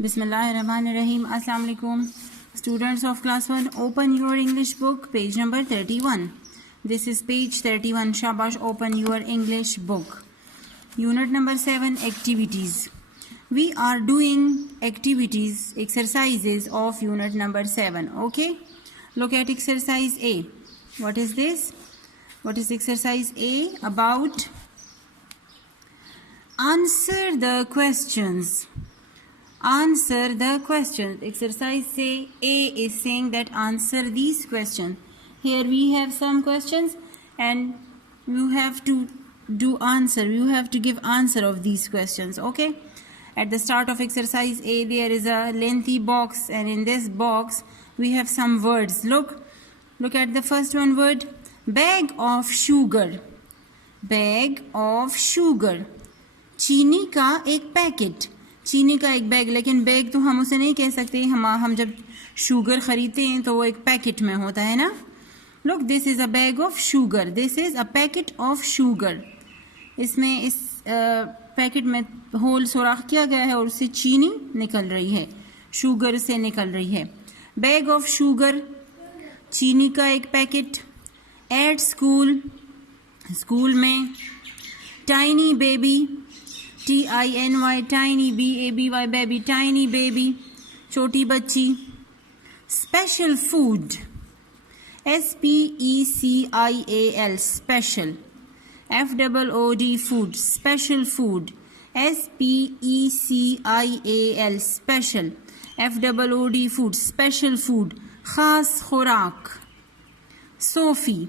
Bismillahirrahmanirrahim. Assalamu alaikum. Students of class 1, open your English book, page number 31. This is page 31. Shabash, open your English book. Unit number 7, activities. We are doing activities, exercises of unit number 7. Okay? Look at exercise A. What is this? What is exercise A? About answer the questions. Answer the questions. Exercise say A is saying that answer these questions. Here we have some questions and you have to do answer. You have to give answer of these questions. Okay. At the start of exercise A there is a lengthy box and in this box we have some words. Look at the first one word. Bag of sugar. Bag of sugar. चीनी का एक packet. चीनी का एक bag, लेकिन bag तो हम उसे नहीं कह सकते. हम जब शुगर खरीदते हैं तो वो एक पैकेट में होता है ना. Look, this is a bag of sugar. This is a packet of sugar. इसमें इस पैकेट में होल सुराख किया गया है और उससे चीनी निकल रही है, शुगर से निकल रही है. बैग ऑफ शुगर, चीनी का एक पैकेट. एट स्कूल, स्कूल में. Tiny baby, TINY, tiny, BABY, baby, tiny baby, छोटी बच्ची. Special food, SPECIAL, special. FOOD, food, special food. SPECIAL, special. FOOD, food, special food. खास खुराक. Sophie,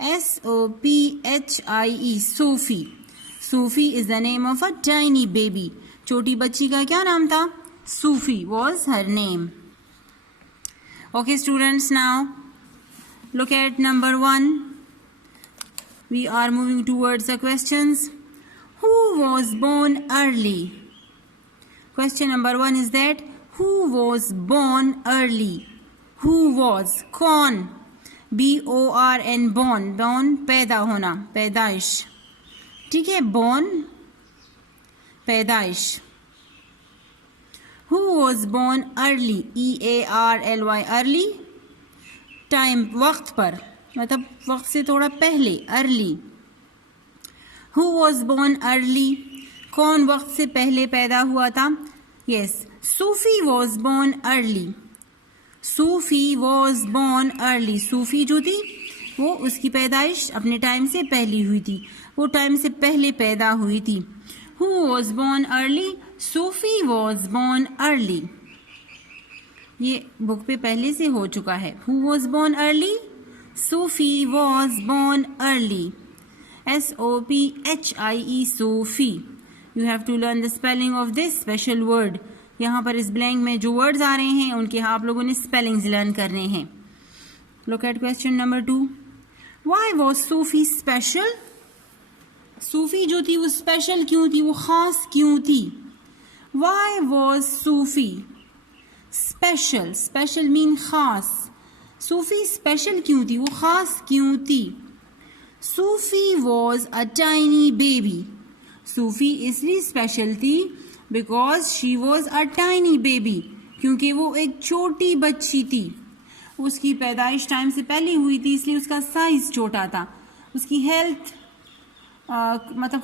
SOPHIE, Sophie. Sophie is the name of a tiny baby. छोटी बच्ची का क्या नाम था? Sophie was her name. Okay students, now look at number 1. We are moving towards the questions. Who was born early? Question number 1 is that who was born early? Who was? कौन? BORN, born. born पैदा होना, पैदाइश. ठीक है, born पैदाइश. Who was born early? EARLY, early. Time, वक्त पर, मतलब वक्त से थोड़ा पहले, early. Who was born early? कौन वक्त से पहले पैदा हुआ था? Yes, Sophie was born early. Sophie was born early. Sophie जो थी वो उसकी पैदाइश अपने टाइम से पहले हुई थी, वो टाइम से पहले पैदा हुई थी. Who was born early? Sophie was born early. ये बुक पे पहले से हो चुका है. Who was born early? Sophie was born early. SOPHIE, Sophie. You have to learn the spelling of this special word. यहाँ पर इस ब्लैंक में जो वर्ड्स आ रहे हैं उनके आप लोगों ने स्पेलिंग्स लर्न करने हैं. Look at question number 2. Why was Sophie special? Sophie जो थी वो स्पेशल क्यों थी, वो खास क्यों थी? Why was Sophie special? Special mean खास. Sophie special क्यों थी, वो खास क्यों थी? Sophie was a tiny baby. Sophie इसलिए स्पेशल थी because she was a tiny baby, क्योंकि वो एक छोटी बच्ची थी. उसकी पैदाइश टाइम से पहले हुई थी इसलिए उसका साइज छोटा था. उसकी हेल्थ मतलब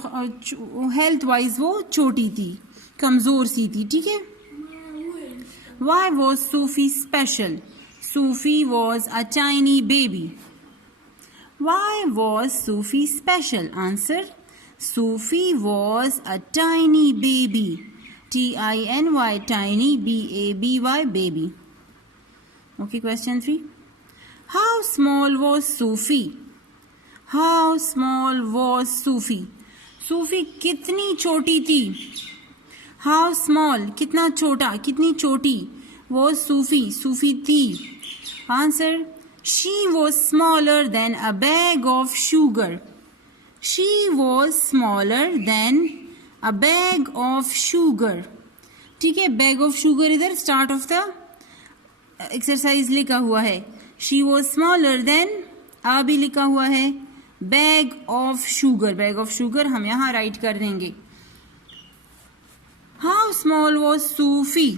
हेल्थ वाइज वो छोटी थी, कमजोर सी थी. ठीक है. Why was Sophie special? Sophie was a tiny baby. Why was Sophie special? Answer: Sophie was a tiny baby. TINY, tiny, BABY, baby. Okay, question 3. How small was Sophie? How small was Sophie? Sophie कितनी छोटी थी? How small, कितना छोटा, कितनी छोटी was Sophie? Sophie थी. Answer: She was smaller than a bag of sugar. She was smaller than a bag of sugar. ठीक है, bag of sugar इधर start of the एक्सरसाइज लिखा हुआ है. She was smaller than, a भी लिखा हुआ है. Bag of sugar, bag of sugar हम यहाँ राइट कर देंगे. How small was Sophie?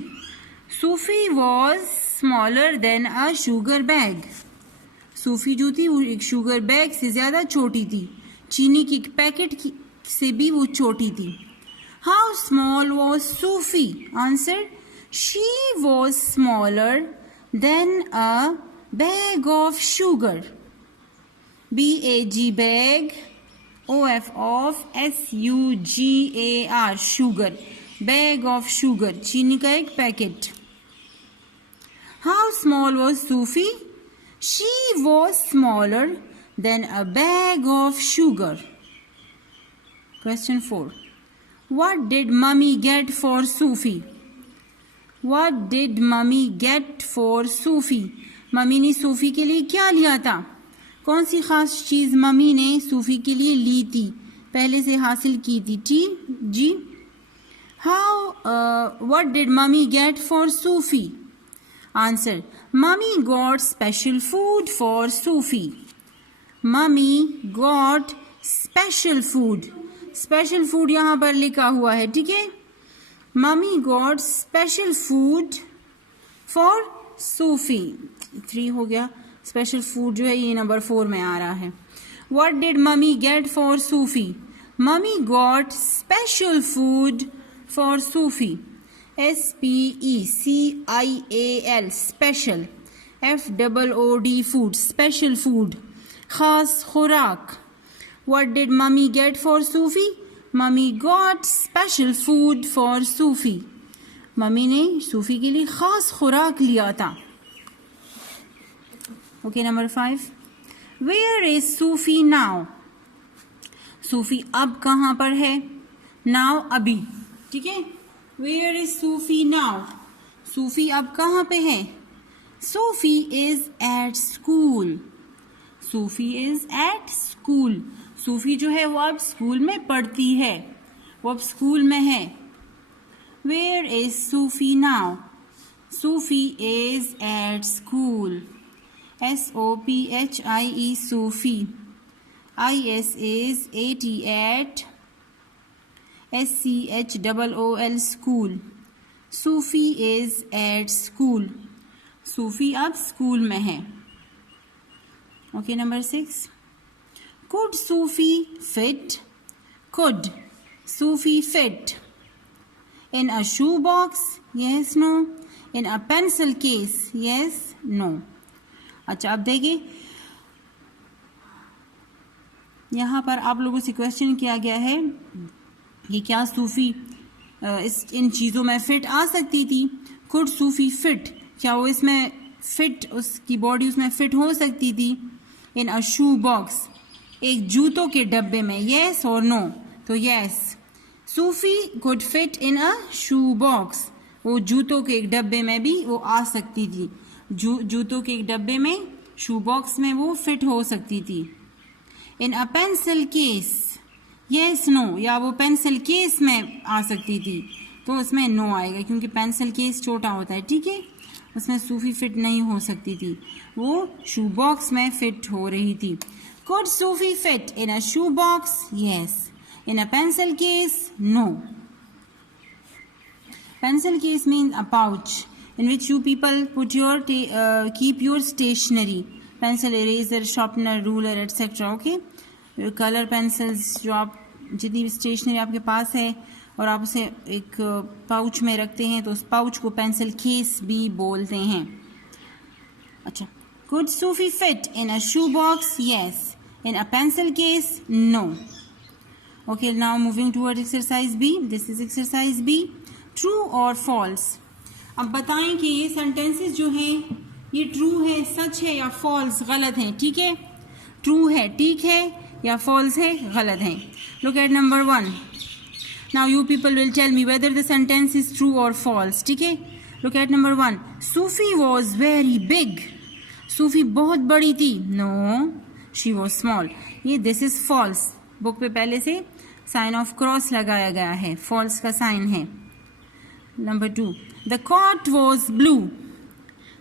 Sophie was smaller than a sugar bag. Sophie जो थी वो एक शुगर बैग से ज़्यादा छोटी थी. चीनी की पैकेट से भी वो छोटी थी. How small was Sufi? Answer, she was smaller than a bag of sugar. BAG bag, OF of, SUGAR sugar. Bag of sugar, चीनी का एक packet. How small was Sufi? She was smaller than a bag of sugar. Question 4. What did mummy get for Sufi? What did mummy get for Sufi? Mummy ने सूफी के लिए क्या लिया था? कौन सी खास चीज़ मम्मी ने सूफी के लिए ली थी, पहले से हासिल की थी? जी. What did mummy get for Sufi? Answer, mummy got special food for Sufi. Mummy got special food. Special food यहाँ पर लिखा हुआ है, ठीक है. Mummy got special food for Sophie. 3 हो गया. स्पेशल फूड जो है ये नंबर 4 में आ रहा है. What did mummy get for Sufi? Mummy got special food for Sufi. SPECIAL special. FOOD food, special food, खास खुराक. What did mummy get for Sufi? Mummy got special food for Sufi. Mummy ने सूफी के लिए खास खुराक लिया था. Okay, number 5. Where is Sufi now? सूफी अब कहाँ पर है? Now अभी, ठीक है. Where is Sufi now? सूफी अब कहाँ पे है? Sufi is at school. Sufi is at school. सूफी जो है वो अब स्कूल में पढ़ती है, वो अब स्कूल में है. Where is Sophie now? Sophie is at school. SOPHIE Sophie. IS is AT at. SCHOOL school. Sophie is at school. Sophie अब स्कूल में है. Okay, number 6. Could Sufi fit? Could Sufi fit in a shoebox? Yes, no. In a pencil case? Yes, no. अच्छा, अब देखिए यहाँ पर आप लोगों से क्वेश्चन किया गया है कि क्या सूफी इन चीज़ों में फिट आ सकती थी. Could Sufi fit? क्या वो इसमें फिट, उसकी बॉडी उसमें फिट हो सकती थी? In a shoebox, एक जूतों के डब्बे में. येस और नो? तो yes, Sufi could fit in a shoe box. वो जूतों के एक डब्बे में भी वो आ सकती थी. जूतों के एक डब्बे में, शू बॉक्स में वो फिट हो सकती थी. In a pencil case, yes no, या वो पेंसिल केस में आ सकती थी. तो उसमें नो आएगा क्योंकि पेंसिल केस छोटा होता है, ठीक है. उसमें सूफी फिट नहीं हो सकती थी, वो शू बॉक्स में फिट हो रही थी. Could Sufi fit in a shoebox? Yes. In a pencil case? No. Pencil case means a pouch in which you people put your keep your stationery, pencil, eraser, sharpener, ruler, etc. Okay. Color pencils जो आप जितनी भी stationery आपके पास है और आप उसे एक पाउच में रखते हैं तो उस पाउच को पेंसिल केस भी बोलते हैं. अच्छा. Could Sufi fit in a shoebox? Yes. In a pencil case? No. Okay, now moving towards exercise B. This is exercise B. True or false? अब बताएं कि ये sentences जो हैं ये true है, सच है, या false, गलत है. ठीक है, true है, ठीक है, या false है, गलत है. Look at number 1. Now you people will tell me whether the sentence is true or false. ठीक है. Look at number 1. Sufi was very big. सूफी बहुत बड़ी थी. No. She was small. ये this is false. बुक पे पहले से sign of cross लगाया गया है, false का साइन है. Number 2. The cot was blue.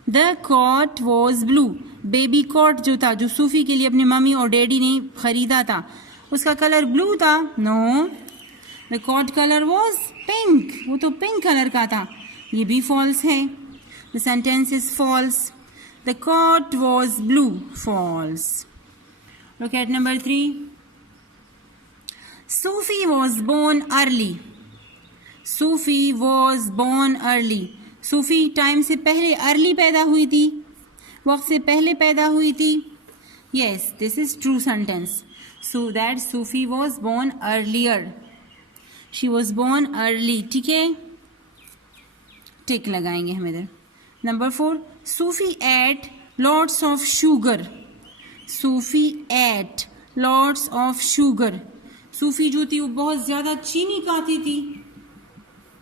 The cot was blue. Baby cot जो था, जो सूफी के लिए अपने मम्मी और डैडी ने खरीदा था, उसका कलर ब्लू था. No. The cot colour was pink, वो तो पिंक कलर का था, ये भी फॉल्स है. The sentence is false. The cot was blue, false. Look at number 3. Sufi was born early. Sufi was born early. Sufi time से पहले अर्ली पैदा हुई थी, वक्त से पहले पैदा हुई थी. Yes, this is true sentence. So that Sophie was born earlier. She was born early. ठीक है, टिक लगाएंगे हम इधर. Number 4. Sophie ate lots of sugar. Sophie ate lots of sugar. Sophie जो थी वो बहुत ज्यादा चीनी खाती थी.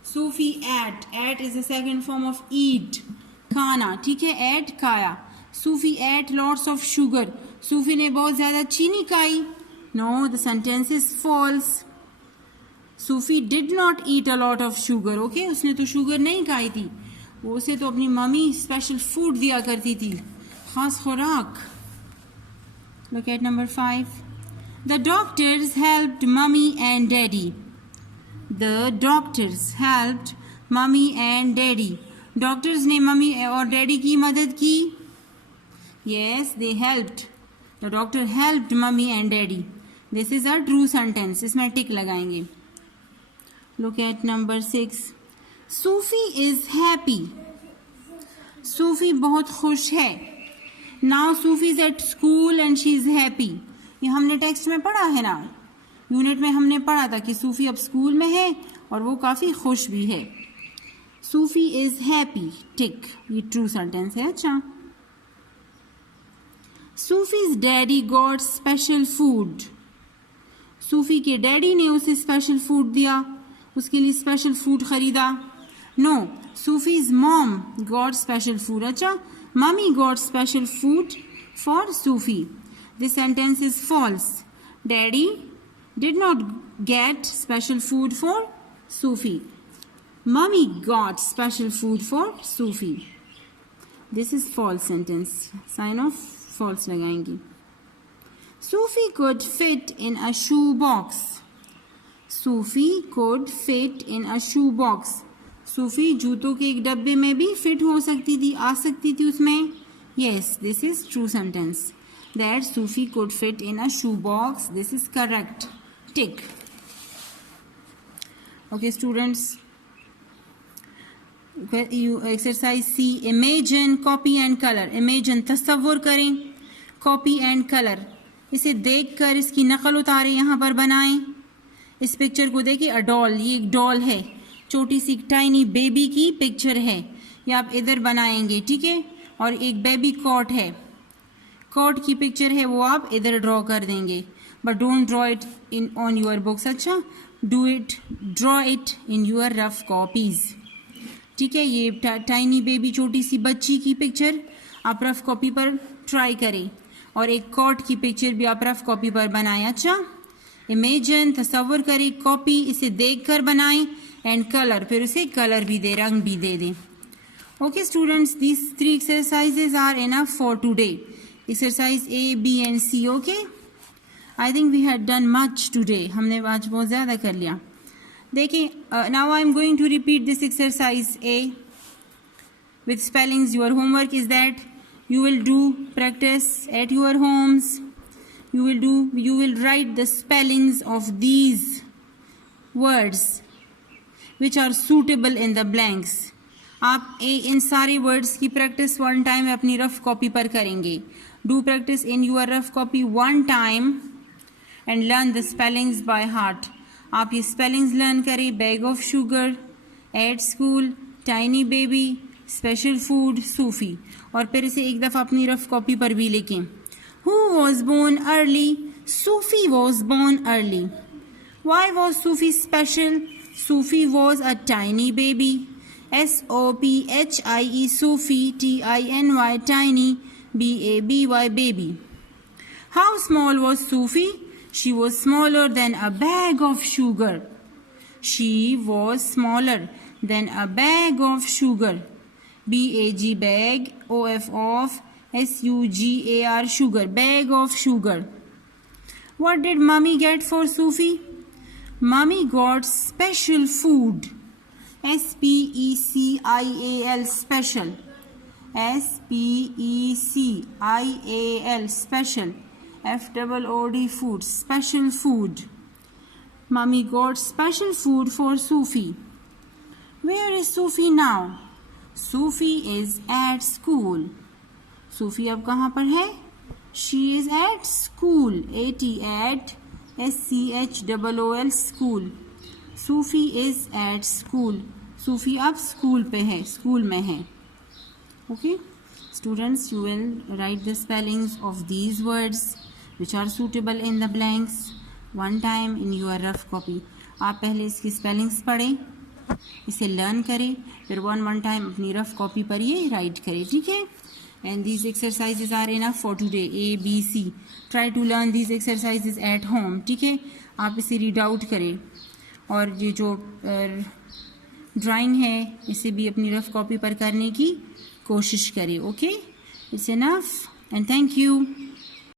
Sophie ate is the second form of eat, खाना. ठीक है, एट खाया. Sophie ate lots of sugar. Sophie ने बहुत ज्यादा चीनी खाई. No, the sentence is false. Sufi did not eat a lot of sugar. Okay, उसने तो शुगर नहीं खाई थी, वो उसे तो अपनी मम्मी स्पेशल फूड दिया करती थी, खास खुराक. Look at number 5. The doctors helped mummy and daddy. The doctors helped mummy and daddy. Doctors ने मम्मी और डैडी की मदद की. Yes, they helped. The doctor helped mummy and daddy. This is a true sentence. इसमें टिक लगाएंगे. Look at number 6. Sufi is happy. Sufi बहुत खुश है. Now Sufi is at school and she is happy. ये हमने टेक्स्ट में पढ़ा है ना, यूनिट में हमने पढ़ा था कि सूफी अब स्कूल में है और वो काफ़ी खुश भी है. सूफी इज हैप्पी, टिक, ये ट्रू सेंटेंस है. अच्छा. Sophie's daddy got special food. Sophie के डैडी ने उसे स्पेशल फूड दिया, उसके लिए स्पेशल फूड खरीदा. No, Sophie's mom got special food. अच्छा, mummy got special food for Sophie. This sentence is false. Daddy did not get special food for Sufi. Mummy got special food for Sufi. This is false sentence. Sign of false लगाएंगे. Sufi could fit in a shoe box. Sufi could fit in a shoe box. Sufi जूतों के एक डब्बे में भी fit हो सकती थी, आ सकती थी उसमें. Yes, this is true sentence. That Sufi could fit in a shoe box. This is correct. Tick. Okay, students. You exercise C. Imagine, copy and color. Imagine, तस्वुर करें, copy and color. इसे देखकर इसकी नकल उतारें, यहाँ पर बनाएं. इस पिक्चर को देखिए, अ डॉल, ये एक डॉल है, छोटी सी टाइनी बेबी की पिक्चर है. ये आप इधर बनाएंगे, ठीक है. और एक बेबी कॉट है, कॉट की पिक्चर है, वो आप इधर ड्रॉ कर देंगे. But don't draw it in on your books. अच्छा, do it, draw it in your rough copies. ठीक है, ये टाइनी बेबी, छोटी सी बच्ची की पिक्चर आप रफ कॉपी पर ट्राई करें, और एक कॉट की पिक्चर भी आप रफ कॉपी पर बनाएं. अच्छा, इमेजिन, तस्वुर करें, कॉपी, इसे देखकर बनाएं, एंड कलर, फिर उसे कलर भी दे, रंग भी दे दें. Okay students, these 3 exercises are enough for today. Exercise A, B and C. Okay, I think we had done much today. हमने आज बहुत ज़्यादा कर लिया. देखिए, now I am going to repeat this exercise A with spellings. Your homework is that you will do practice at your homes. You will write the spellings of these words which are suitable in the blanks. आप इन सारे words की practice 1 time अपनी rough copy पर करेंगे. Do practice in your rough copy 1 time and learn the spellings by heart. आप ये spellings learn करें. bag of sugar, at school, tiny baby, special food, Sufi. और फिर इसे एक दफ़ा अपनी रफ कॉपी पर भी लिखें. Who was born early? Sufi was born early. Why was Sufi special? Sufi was a tiny baby. S-O-P-H-I-E, Sufi, T-I-N-Y, tiny, B-A-B-Y, baby. How small was Sufi? She was smaller than a bag of sugar. She was smaller than a bag of sugar. B-A-G, bag, O-F, of, S-U-G-A-R, sugar, bag of sugar. What did Mummy get for Sufi? Mommy got special food. SPECIAL, special. SPECIAL, special. FOOD, food, special food. Mommy got special food for Sufi. Where is Sufi now? Sufi is at school. Sufi अब कहाँ पर है? She is at school. at SCHOOL, school. Sufi is at school. Sufi अब school पे है, school में है. Okay, students, you will write the spellings of these words which are suitable in the blanks one time in your rough copy. आप पहले इसकी spellings पढ़ें, इसे लर्न करें, फिर one time अपनी रफ कॉपी पर ये राइट करें, ठीक है. And these exercises are enough for today. A, B, C. Try to learn these exercises at home. ठीक है, आप इसे रीड आउट करें और ये जो ड्राइंग है इसे भी अपनी रफ कॉपी पर करने की कोशिश करें. Okay, it's enough and thank you.